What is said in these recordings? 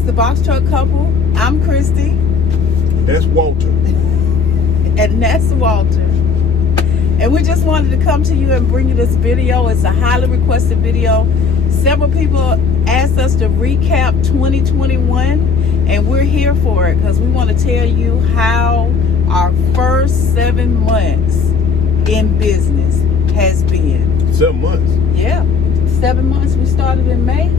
It's the Box Truck Couple. I'm Christy. That's Walter. And that's Walter. And we just wanted to come to you and bring you this video. It's a highly requested video. Several people asked us to recap 2021, and we're here for it because we want to tell you how our first 7 months in business has been. 7 months? Yeah, 7 months. We started in May.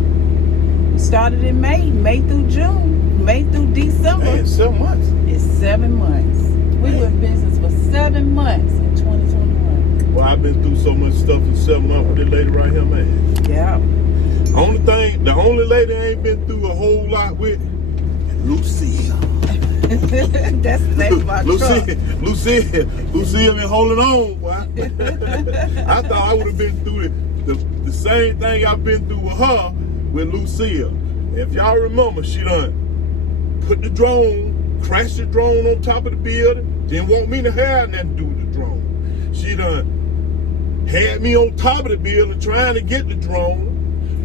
May through June, May through December. Man, 7 months. It's 7 months. We were in business for 7 months in 2021. Well, I've been through so much stuff in 7 months with this lady right here, man. Yeah. The only lady I ain't been through a whole lot with, Lucille. That's the name of our truck. Lucille been holding on. Boy. I thought I would have been through the same thing I've been through with her, with Lucille. If y'all remember, she done put the drone, crashed the drone on top of the building, didn't want me to have nothing to do with the drone. She done had me on top of the building trying to get the drone.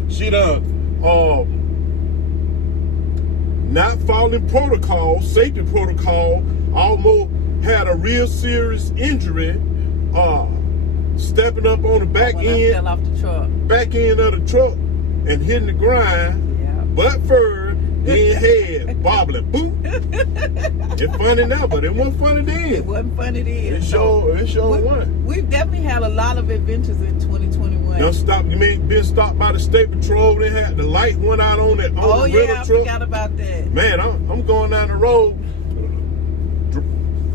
She done not following protocol, safety protocol, almost had a real serious injury, stepping up on the back end, fell off the truck. Back end of the truck and hitting the grind, yeah. Butt first, then head bobbling, boop. It's funny now, but it wasn't funny then. It wasn't funny then. It sure wasn't. We've definitely had a lot of adventures in 2021. Been stopped by the state patrol. They had the light went out on that. Oh yeah, I forgot about that. Man, I'm going down the road.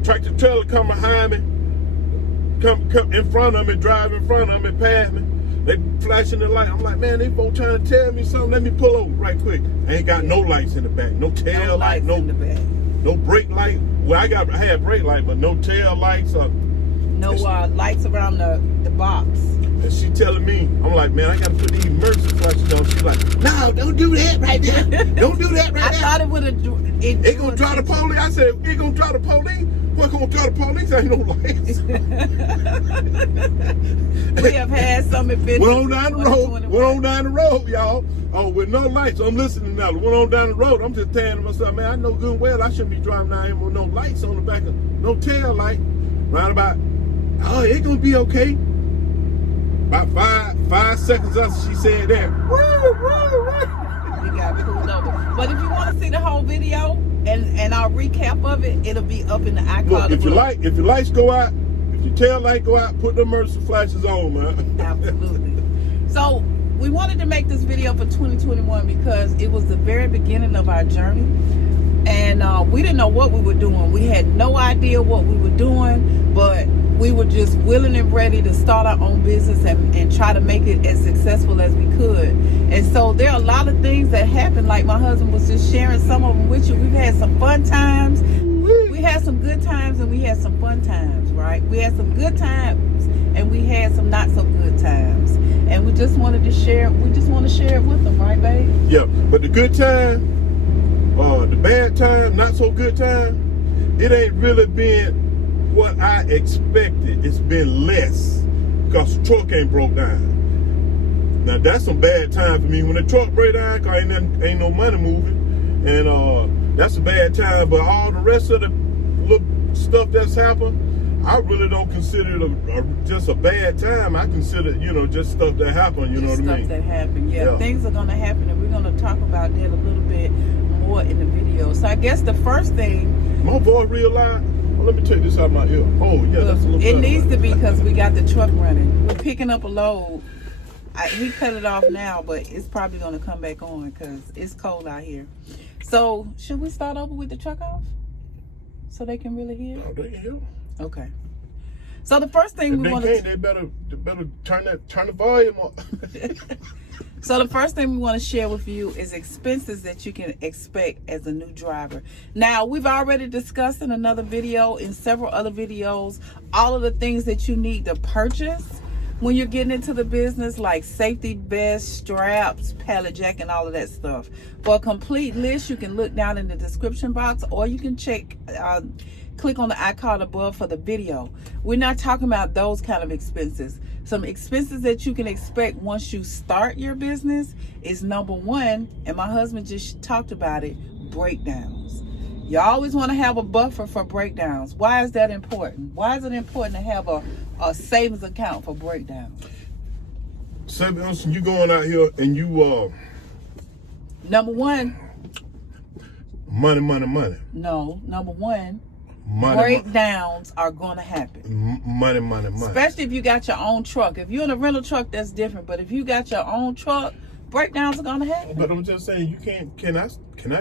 Tractor trailer come behind me, come in front of me, drive in front of me, pass me. They flashing the light. I'm like, man, they folks trying to tell me something. Let me pull over right quick. I ain't got no lights in the back, no tail light, no brake light. Well, I had brake light, but no tail lights. No lights around the box. And she telling me, I'm like, man, I gotta put these emergency flashes on. She's like, no, don't do that right now. Don't do that right now. I thought it would have. It gonna drive the police. I said, it gonna drive the police. What gonna drive the police? Ain't no lights. We have had some adventures. Went on down the road, y'all. Oh, with no lights. I'm listening now. Went on down the road. I'm just telling myself, man, I know good and well I shouldn't be driving down here with no lights on the back of no tail light. Round about, oh, it gonna be okay. About five seconds after she said that, we got pulled over. But if you want to see the whole video and our recap of it, it'll be up in the icon. Look, if your lights go out, if your tail light go out, put the emergency flashes on, man. Absolutely. So we wanted to make this video for 2021 because it was the very beginning of our journey, and we didn't know what we were doing. We had no idea what we were doing, but we were just willing and ready to start our own business and try to make it as successful as we could. And so there are a lot of things that happened, like my husband was just sharing some of them with you. We've had some fun times. We had some good times and we had some fun times, right? We had some good times and we had some not so good times. And we just wanted to share, we just want to share it with them, right, babe? Yeah, but the good time, the bad time, not so good time, it ain't really been what I expected. It's been less because the truck ain't broke down. Now that's some bad time for me. When the truck break down, cause ain't no money moving, and that's a bad time. But all the rest of the little stuff that's happened, I really don't consider it just a bad time. I consider just stuff that happened. You know what I mean? Stuff that happened. Yeah, things are gonna happen, and we're gonna talk about that a little bit more in the video. So I guess the first thing. My voice real loud. Let me take this out of my ear. Oh, yeah, that's a little It needs to be because we got the truck running. We're picking up a load. We cut it off now, but it's probably going to come back on because it's cold out here. So, should we start over with the truck off so they can really hear? Oh, they can hear. Okay. So, the first thing we want to... They better turn the volume up. So the first thing we want to share with you is expenses that you can expect as a new driver. Now, we've already discussed in another video, in several other videos, all of the things that you need to purchase when you're getting into the business, like safety vests, straps, pallet jack, and all of that stuff. For a complete list, you can look down in the description box, or you can click on the icon above for the video. We're not talking about those kind of expenses. Some expenses that you can expect once you start your business is number one, and my husband just talked about it, breakdowns. You always want to have a buffer for breakdowns. Why is that important? Why is it important to have a savings account for breakdowns? Savings, you going out here and you Number one. Money. No, number one. Money. Breakdowns are going to happen. Money. Especially if you got your own truck. If you're in a rental truck, that's different. But if you got your own truck, breakdowns are going to happen. But I'm just saying, you can't. Can I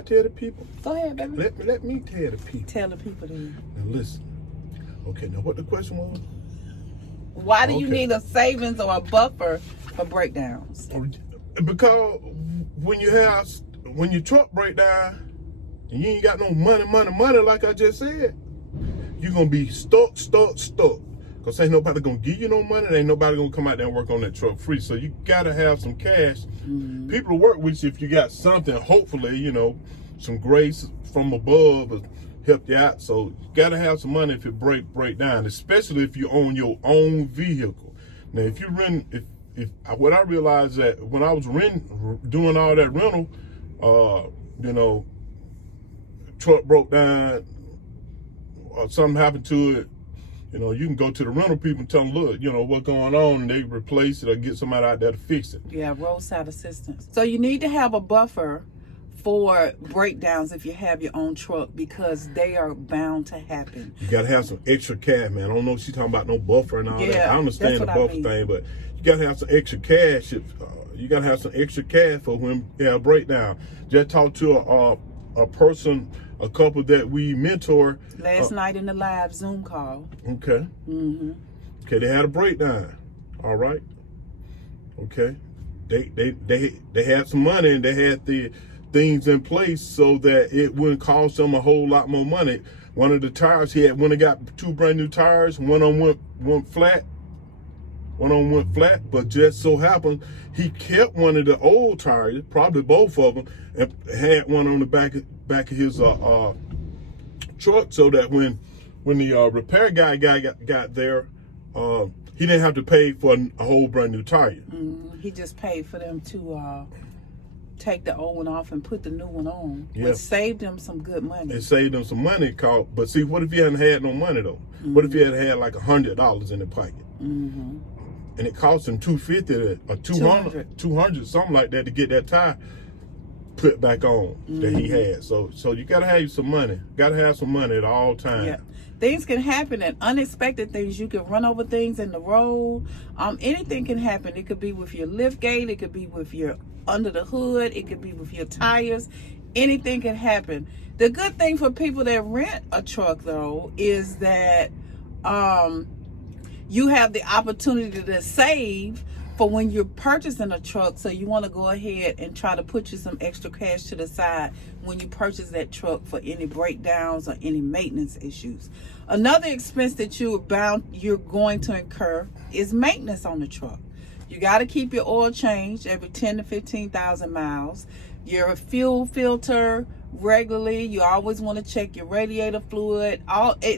tell the people? Go ahead, baby. Let me tell the people. Tell the people then. Now listen. Okay. Now what the question was? Why do you need a savings or a buffer for breakdowns? Because when your truck break down and you ain't got no money like I just said, you're gonna be stuck. Cause ain't nobody gonna give you no money. Ain't nobody gonna come out there and work on that truck free. So you gotta have some cash. Mm-hmm. People to work with you if you got something. Hopefully, some grace from above will help you out. So you gotta have some money if it break down, especially if you own your own vehicle. Now, if you rent, if what I realized that when I was doing all that rental, truck broke down or something happened to it, you can go to the rental people and tell them, look, what's going on, and they replace it or get somebody out there to fix it. Yeah, roadside assistance. So you need to have a buffer for breakdowns if you have your own truck, because they are bound to happen. You got to have some extra cash, man. I don't know if she's talking about no buffer and all that. I understand the buffer thing, but you got to have some extra cash. You got to have some extra cash for when you have a breakdown. Just talk to a person, a couple that we mentor last night in the live Zoom call. Okay. Mm-hmm. Okay, they had a breakdown. All right. Okay. They had some money and they had the things in place so that it wouldn't cost them a whole lot more money. One of the tires he had, when he got 2 brand new tires, one of them went flat, but just so happened he kept one of the old tires, probably both of them, and had one on the back of his truck, so that when the repair guy got there, he didn't have to pay for a whole brand new tire. Mm-hmm. He just paid for them to take the old one off and put the new one on, which saved him some good money. It saved him some money, but see, what if you hadn't had no money though? Mm-hmm. What if you had like $100 in the pocket? Mm-hmm. And it cost him $250 or $200, something like that, to get that tire put back on that he had. So you gotta have some money. Gotta have some money at all times. Yeah. Things can happen, and unexpected things. You can run over things in the road. Anything can happen. It could be with your lift gate. It could be with your under the hood. It could be with your tires. Anything can happen. The good thing for people that rent a truck, though, is that you have the opportunity to save for when you're purchasing a truck. So you want to go ahead and try to put you some extra cash to the side when you purchase that truck for any breakdowns or any maintenance issues. Another expense that you're going to incur is maintenance on the truck. You got to keep your oil changed every 10 to 15,000 miles. Your fuel filter regularly. You always want to check your radiator fluid.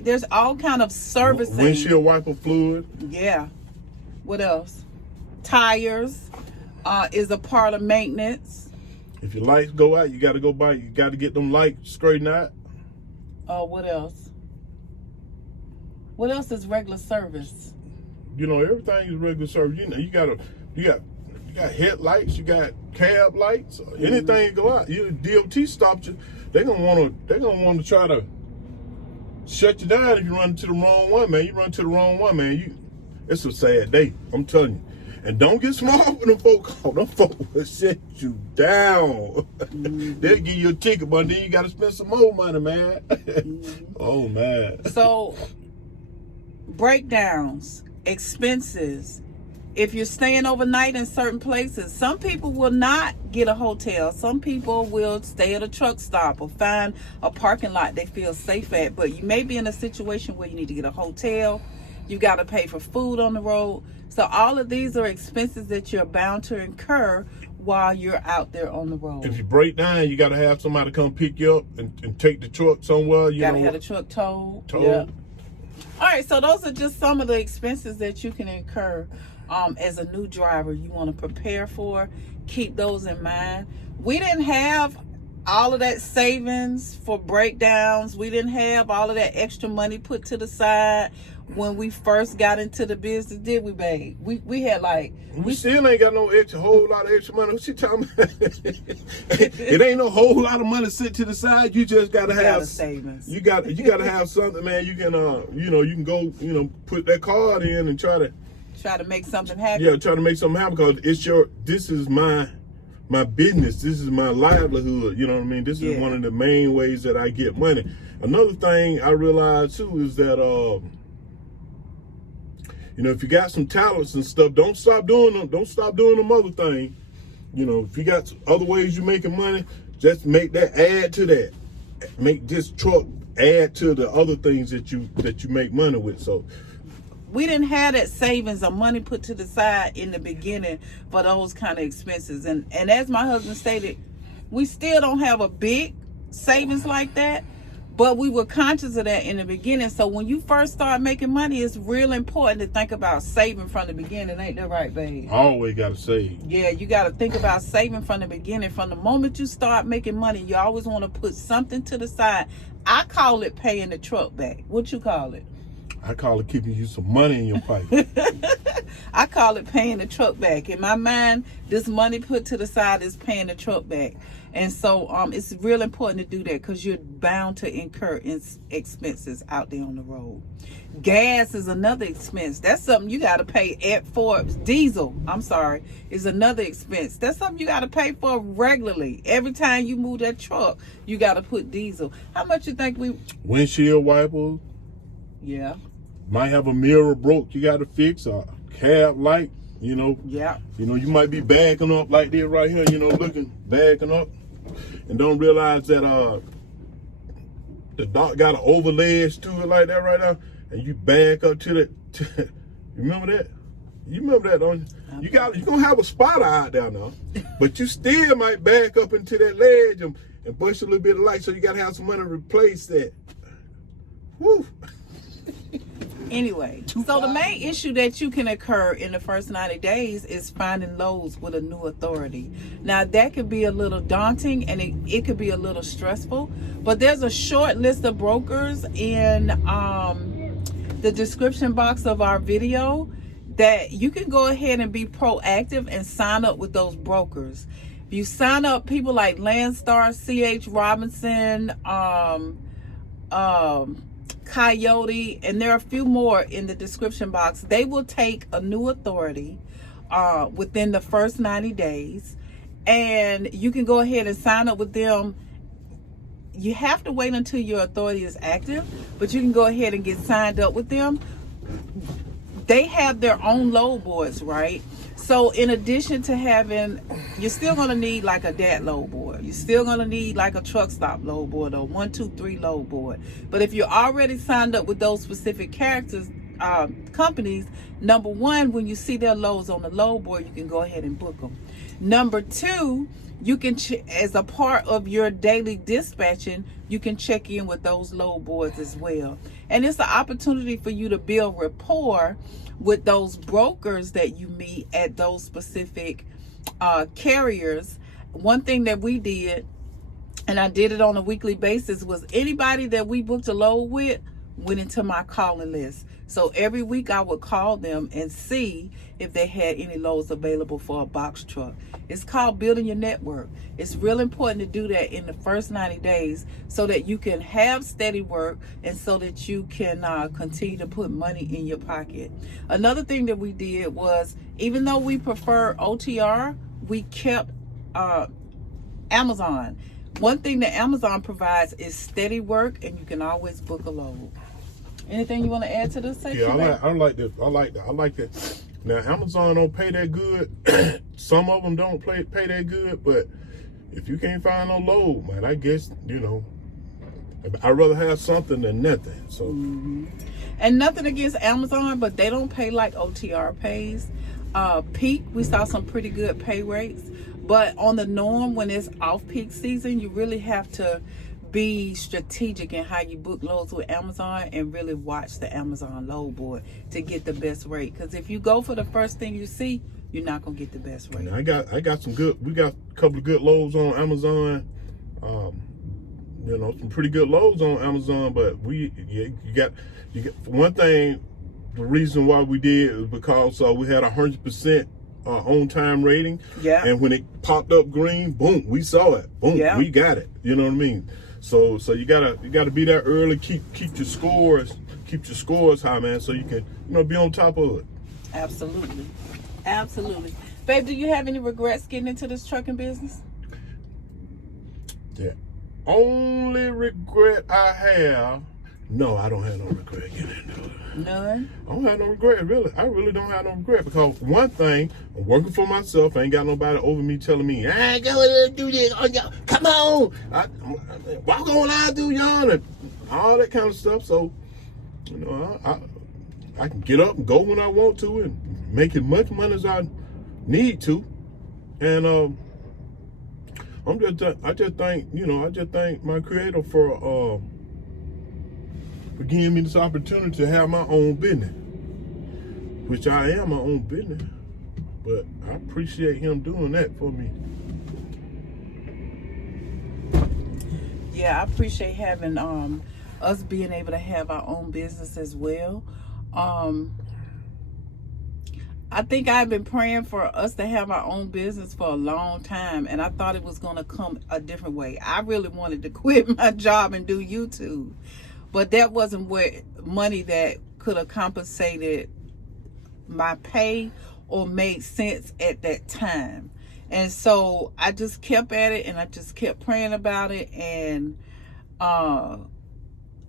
There's all kind of servicing. Windshield wiper fluid. Yeah. What else? Tires is a part of maintenance. If your lights go out, you got to go by. You got to get them lights straightened out. What else? What else is regular service? Everything is regular service. You got headlights, you got cab lights. Anything go out, DOT stopped you. They're gonna want to try to shut you down if you run into the wrong one, man. You run into the wrong one, man. It's a sad day. I'm telling you. And don't get smart with them folks. Them folks will shut you down. They'll give you a ticket, but then you got to spend some more money, man. Oh, man. So, breakdowns, expenses. If you're staying overnight in certain places, some people will not get a hotel. Some people will stay at a truck stop or find a parking lot they feel safe at. But you may be in a situation where you need to get a hotel. You got to pay for food on the road. So all of these are expenses that you're bound to incur while you're out there on the road. If you break down, you got to have somebody come pick you up and take the truck somewhere. You got to have the truck towed. Yeah. All right, so those are just some of the expenses that you can incur as a new driver you want to prepare for. Keep those in mind. We didn't have all of that savings for breakdowns. We didn't have all of that extra money put to the side when we first got into the business, did we, babe? We had like... We still ain't got no whole lot of extra money. What you talking about? It ain't no whole lot of money sit to the side. You just gotta have savings. You gotta have something, man. You can you can go, put that card in and try to make something happen. Yeah, try to make something happen, because this is my business. This is my livelihood. You know what I mean? This is one of the main ways that I get money. Another thing I realized too is that if you got some talents and stuff, don't stop doing them. Don't stop doing them other things. If you got other ways you're making money, just make that, add to that. Make this truck add to the other things that you make money with. So we didn't have that savings or money put to the side in the beginning for those kind of expenses. And as my husband stated, we still don't have a big savings like that, but we were conscious of that in the beginning. So when you first start making money, it's real important to think about saving from the beginning. Ain't that right, babe? Always got to save. Yeah, you got to think about saving from the beginning. From the moment you start making money, you always want to put something to the side. I call it paying the truck back. What you call it? I call it keeping you some money in your pocket. I call it paying the truck back. In my mind, this money put to the side is paying the truck back. And so it's real important to do that, because you're bound to incur expenses out there on the road. Gas is another expense. That's something you got to pay for. Diesel, is another expense. That's something you got to pay for regularly. Every time you move that truck, you got to put diesel. How much you think we... Windshield wipers. Yeah. Might have a mirror broke, you got to fix, a cab light, Yeah. You might be backing up like this right here, backing up, and don't realize that the dog got an overledge to it like that right now, and you back up to you remember that? You remember that, don't you? You're gonna have a spotter out there now, but you still might back up into that ledge and bust a little bit of light, so you gotta have some money to replace that. Woo! Anyway, so the main issue that you can occur in the first 90 days is finding loads with a new authority. Now, that could be a little daunting, and it could be a little stressful, but there's a short list of brokers in the description box of our video that you can go ahead and be proactive and sign up with those brokers. If you sign up, people like Landstar, C.H. Robinson, Coyote, and there are a few more in the description box. They will take a new authority within the first 90 days, and you can go ahead and sign up with them. You have to wait until your authority is active, but you can go ahead and get signed up with them. They have their own load boards, right? So in addition to having, you're still going to need like a DAT load board. You're still going to need like a truck stop load board or 1, 2, 3 load board. But if you're already signed up with those specific companies, number one, when you see their loads on the load board, you can go ahead and book them. Number two, you can, as a part of your daily dispatching, you can check in with those load boards as well. And it's an opportunity for you to build rapport with those brokers that you meet at those specific carriers. One thing that we did, and I did it on a weekly basis, was anybody that we booked a load with went into my calling list. So every week I would call them and see if they had any loads available for a box truck. It's called building your network. It's real important to do that in the first 90 days so that you can have steady work and so that you can continue to put money in your pocket. Another thing that we did was, even though we prefer OTR, we kept Amazon. One thing that Amazon provides is steady work, and you can always book a load. Anything you want to add to this section? Yeah, I like that. I like that. Now, Amazon don't pay that good. Some of them don't pay that good, but if you can't find no load, man, I guess, I'd rather have something than nothing. So, And nothing against Amazon, but they don't pay like OTR pays. Peak, we saw some pretty good pay rates, but on the norm, when it's off-peak season, you really have to be strategic in how you book loads with Amazon and really watch the Amazon load board to get the best rate. Because if you go for the first thing you see, you're not gonna get the best rate. And I got some good. We got a couple of good loads on Amazon. You know, some pretty good loads on Amazon. But you got one thing. The reason why we did is because we had 100% on time rating. Yeah. And when it popped up green, boom, we saw it. Boom, yeah. We got it. You know what I mean? So you gotta be there early. Keep your scores high, man. So you can be on top of it. Absolutely. Babe, do you have any regrets getting into this trucking business? Yeah. Only regret I have. No, I don't have no regret getting into it. None? I don't have no regret, really. I really don't have no regret because one thing, I'm working for myself. I ain't got nobody over me telling me, I gotta do this. Come on. Walk on out, do yon, and all that kind of stuff. So, I can get up and go when I want to and make as much money as I need to. And I just thank my creator for giving me this opportunity to have my own business, which I am my own business, but I appreciate him doing that for me. Yeah, I appreciate having us being able to have our own business as well. I think I've been praying for us to have our own business for a long time, and I thought it was going to come a different way. I really wanted to quit my job and do YouTube, but that wasn't what money that could have compensated my pay or made sense at that time. And so I just kept at it, and I just kept praying about it, and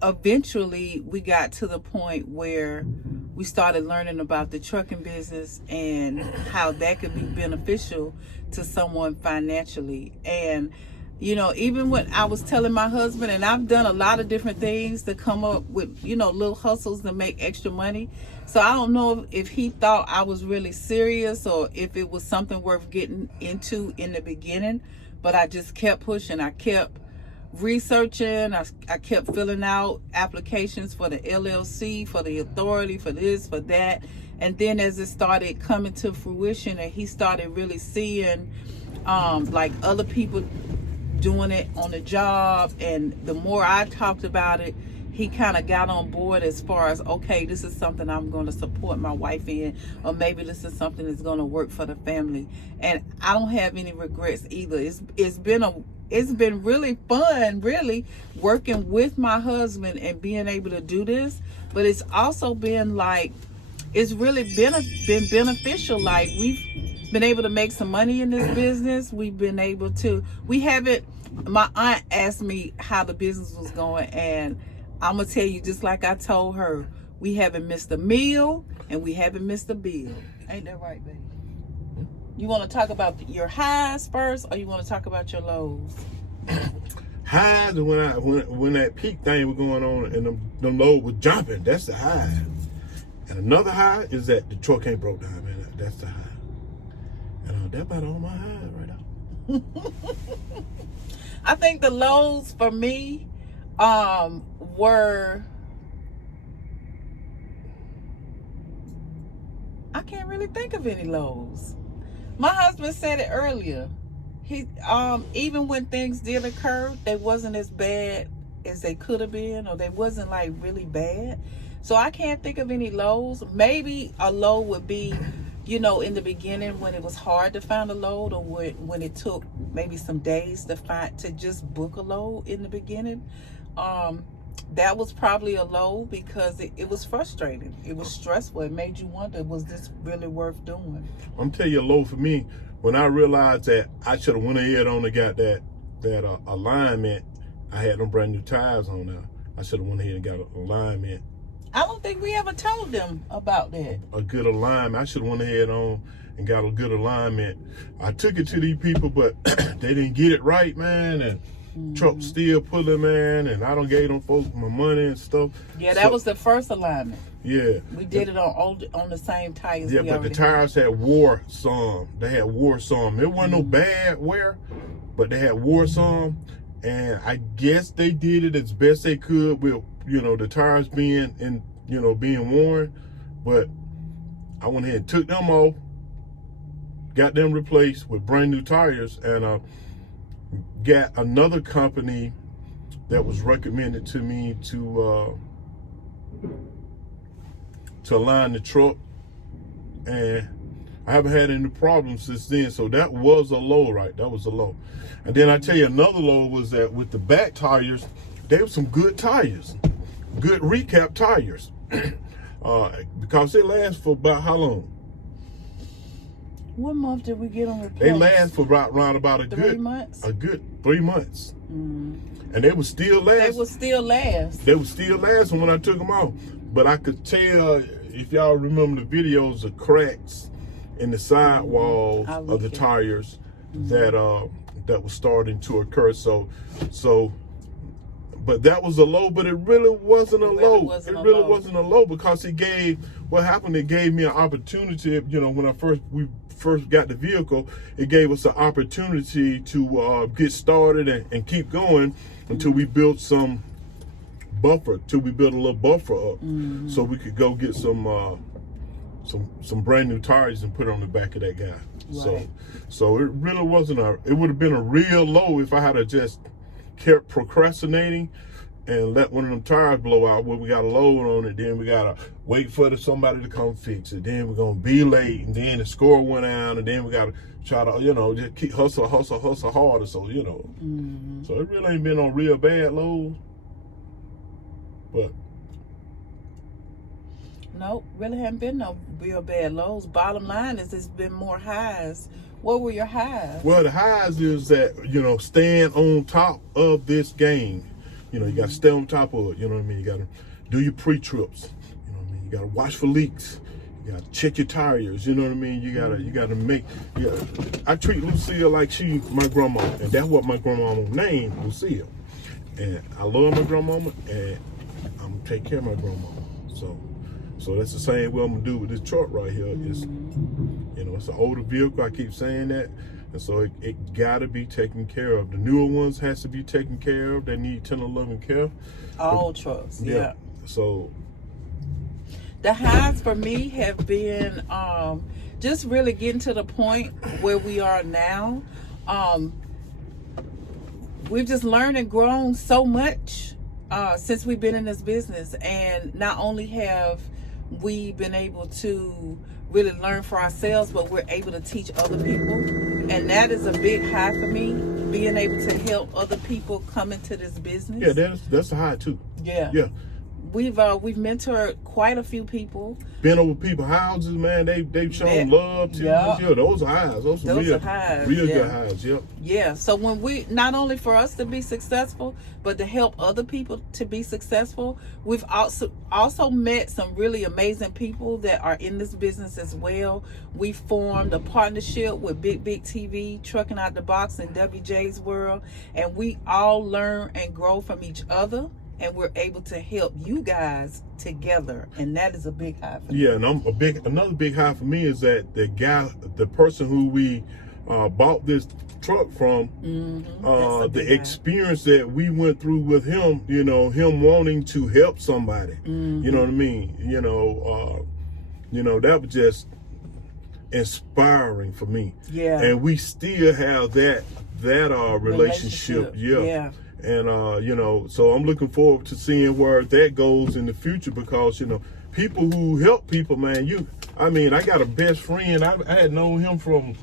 eventually we got to the point where we started learning about the trucking business and how that could be beneficial to someone financially. And even when I was telling my husband, and I've done a lot of different things to come up with, little hustles to make extra money. So I don't know if he thought I was really serious or if it was something worth getting into in the beginning, but I just kept pushing. I kept researching. I kept filling out applications for the LLC, for the authority, for this, for that. And then as it started coming to fruition and he started really seeing like other people doing it on the job, and the more I talked about it, he kind of got on board as far as, okay, this is something I'm going to support my wife in, or maybe this is something that's going to work for the family. And I don't have any regrets either. It's been really fun, really, working with my husband and being able to do this. But it's also been it's really been beneficial. Like, we've been able to make some money in this business. We've been able to, my aunt asked me how the business was going, and I'm going to tell you, just like I told her, we haven't missed a meal and we haven't missed a bill. Ain't that right, baby? You want to talk about your highs first, or you want to talk about your lows? Highs are when that peak thing was going on and them lows was jumping. That's the high. And another high is that the truck ain't broke down, man. That's the high. And that's about all my highs right now. I think the lows for me were, I can't really think of any lows. My husband said it earlier. He even when things did occur, they wasn't as bad as they could have been, or they wasn't really bad. So I can't think of any lows. Maybe a low would be, in the beginning when it was hard to find a load, or when it took maybe some days to just book a load in the beginning. That was probably a low because it was frustrating. It was stressful. It made you wonder, was this really worth doing? I'm telling you, a low for me, when I realized that I should have went ahead on and got that alignment. I had them brand new tires on there. I should have went ahead and got an alignment. I don't think we ever told them about that. A good alignment. I should have went ahead on and got a good alignment. I took it to these people, but they didn't get it right, man. And truck still pulling, man, and I done gave them folks my money and stuff. Yeah, that was the first alignment. Yeah. We did it on the same tires. Yeah, but the tires had wore some. They had wore some. It wasn't no bad wear, but they had wore some. And I guess they did it as best they could with, the tires being being worn. But I went ahead and took them off, got them replaced with brand new tires, and got another company that was recommended to me to align the truck, and I haven't had any problems since then. So that was a low, right? That was a low. And then I tell you, another low was that with the back tires, they were some good tires, good recap tires, because they last for about how long? What month did we get them replaced? They last for around about a 3 months. A good 3 months. Mm. And they would still last. They would still last. They would still last when I took them off. But I could tell, if y'all remember the videos, the cracks in the sidewalls of the tires that was starting to occur. So, but that was a low, but it really wasn't a low. It really wasn't a low, because it gave me an opportunity. When we first got the vehicle, it gave us an opportunity to get started and keep going until we built some buffer, till we built a little buffer up, so we could go get some brand new tires and put it on the back of that guy. Right. So it really wasn't it would have been a real low if I had just kept procrastinating and let one of them tires blow out where we got a load on it. Then we gotta wait for somebody to come fix it. Then we're gonna be late, and then the score went out, and then we gotta try to, just keep hustle harder. So, so it really ain't been on real bad lows. But nope, really haven't been no real bad lows. Bottom line is it's been more highs. What were your highs? Well, the highs is that, staying on top of this game. You got to stay on top of it. You know what I mean? You got to do your pre-trips. You know what I mean? You got to watch for leaks. You got to check your tires. You know what I mean? You got to make. Yeah. I treat Lucille like she my grandma, and that's what my grandmama named Lucille. And I love my grandmama, and I'm gonna take care of my grandmama. So that's the same way I'm gonna do with this truck right here. It's it's an older vehicle. I keep saying that. And so it gotta be taken care of. The newer ones has to be taken care of. They need tender loving care. All trucks, yeah. So the highs for me have been just really getting to the point where we are now. We've just learned and grown so much since we've been in this business, and not only have we been able to really learn for ourselves, but we're able to teach other people, and that is a big high for me, being able to help other people come into this business. Yeah, that's a high too. Yeah. We've mentored quite a few people. Been over people's houses, man. They've shown love to us. Yeah, those are highs. Those are highs. Real good highs. Yep. Yeah. So when we, not only for us to be successful, but to help other people to be successful, we've also met some really amazing people that are in this business as well. We formed a partnership with Big TV, Trucking Out the Box, and WJ's World, and we all learn and grow from each other. And we're able to help you guys together, and that is a big high for me. Yeah, and another big high for me is that the person who we bought this truck from, the experience that we went through with him, him wanting to help somebody, you know what I mean? That was just inspiring for me. Yeah, and we still have that relationship. Yeah. And, so I'm looking forward to seeing where that goes in the future, because, people who help people, man, I got a best friend. I had known him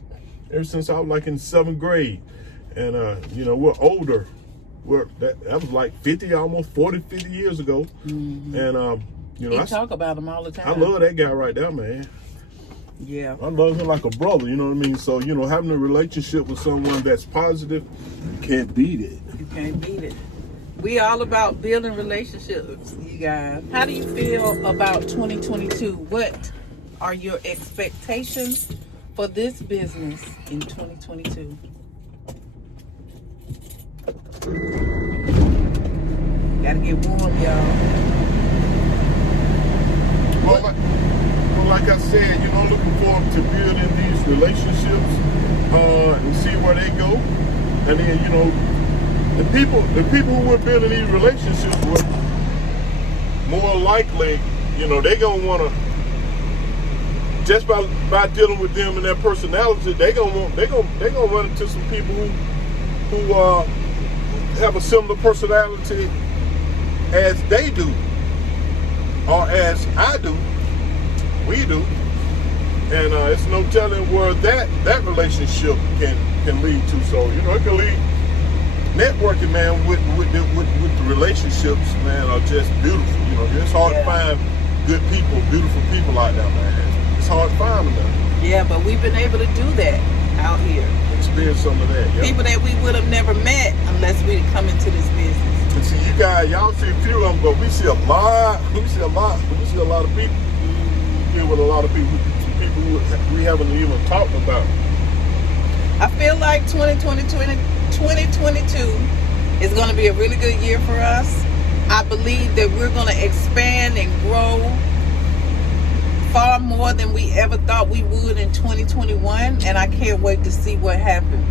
ever since I was like in 7th grade. And, we're older. That was like 50 years ago. Mm-hmm. And, I talk about him all the time. I love that guy right there, man. Yeah. I love him like a brother, you know what I mean? So, having a relationship with someone that's positive, you can't beat it. You can't beat it. We all about building relationships, you guys. How do you feel about 2022? What are your expectations for this business in 2022? Gotta get warm, y'all. Well, like I said, looking forward to building these relationships and see where they go. And then, the people who we're building these relationships with, more likely, you know, they gonna want to, just by dealing with them and their personality, they gonna run into some people who have a similar personality as they do, or as I do, we do, and it's no telling where that relationship can lead to. So, you know, it can lead. Networking, man, with the relationships, man, are just beautiful. You know, it's hard to find good people, beautiful people out there, man. It's hard to find them now. Yeah, but we've been able to do that out here. Experience some of that. Yeah. People that we would have never met unless we come into this business. And see, you guys, y'all see a few of them, but we see a lot of people. We deal with a lot of people, some people who we haven't even talked about. I feel like 2022 is going to be a really good year for us. I believe that we're going to expand and grow far more than we ever thought we would in 2021, and I can't wait to see what happens.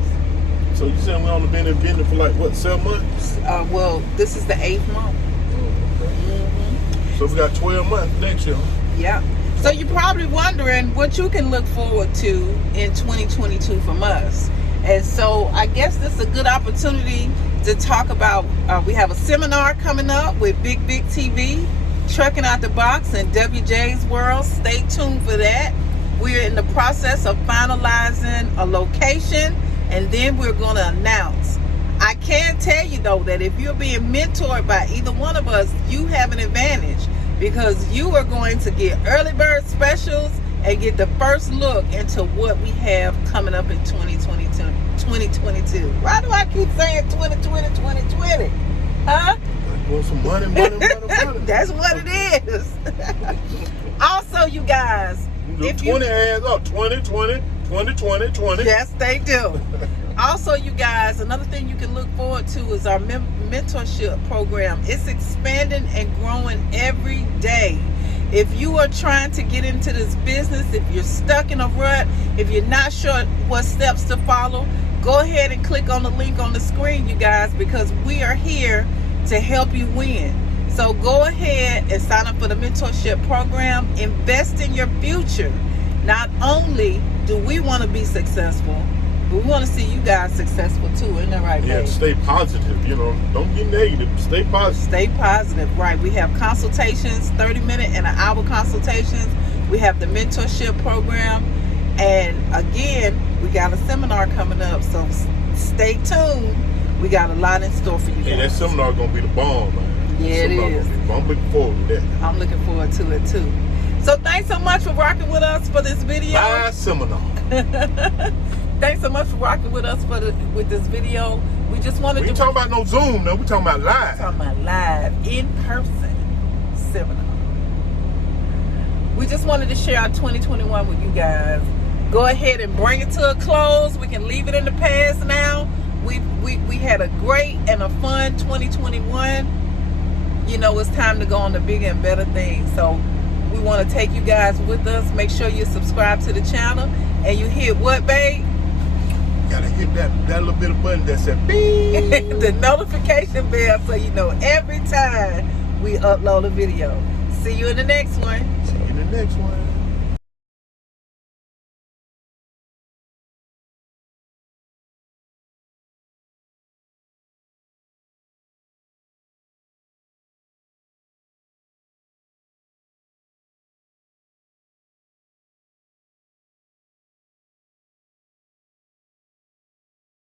So you saying we only been in business for like, what, 7 months? Well, this is the 8th month. Oh, okay. So we got 12 months next year. Yeah. So you're probably wondering what you can look forward to in 2022 from us. And so I guess this is a good opportunity to talk about, we have a seminar coming up with Big TV, Trucking Out the Box in WJ's World. Stay tuned for that. We're in the process of finalizing a location, and then we're going to announce. I can tell you, though, that if you're being mentored by either one of us, you have an advantage, because you are going to get early bird specials and get the first look into what we have coming up in 2022. Why do I keep saying 2020? Huh? Want some money. That's what it is. Also, you guys, if 20 adds up, 20. Yes, they do. Also, you guys, another thing you can look forward to is our mentorship program. It's expanding and growing every day. If you are trying to get into this business, if you're stuck in a rut, if you're not sure what steps to follow, go ahead and click on the link on the screen, you guys, because we are here to help you win. So go ahead and sign up for the mentorship program. Invest in your future. Not only do we want to be successful, but we want to see you guys successful too. Isn't that right, babe? Yeah, stay positive. You know, don't get negative. Stay positive. Stay positive, right. We have consultations, 30-minute and an hour consultations. We have the mentorship program. And again, we got a seminar coming up, so stay tuned. We got a lot in store for you guys. Yeah, that seminar going to be the bomb, man. Yeah, it is. I'm looking forward to that. I'm looking forward to it too. So thanks so much for rocking with us for this video. Live seminar. Thanks so much for rocking with us with this video. We just wanted to... We ain't talking about no Zoom, no. We talking about live. We're talking about live, in-person seminar. We just wanted to share our 2021 with you guys. Go ahead and bring it to a close. We can leave it in the past now. We had a great and a fun 2021. You know, it's time to go on to bigger and better things. So we want to take you guys with us. Make sure you subscribe to the channel. And you hit what, babe? Gotta hit that little bit of button that said beep. The notification bell, so you know every time we upload a video. See you in the next one. See you in the next one.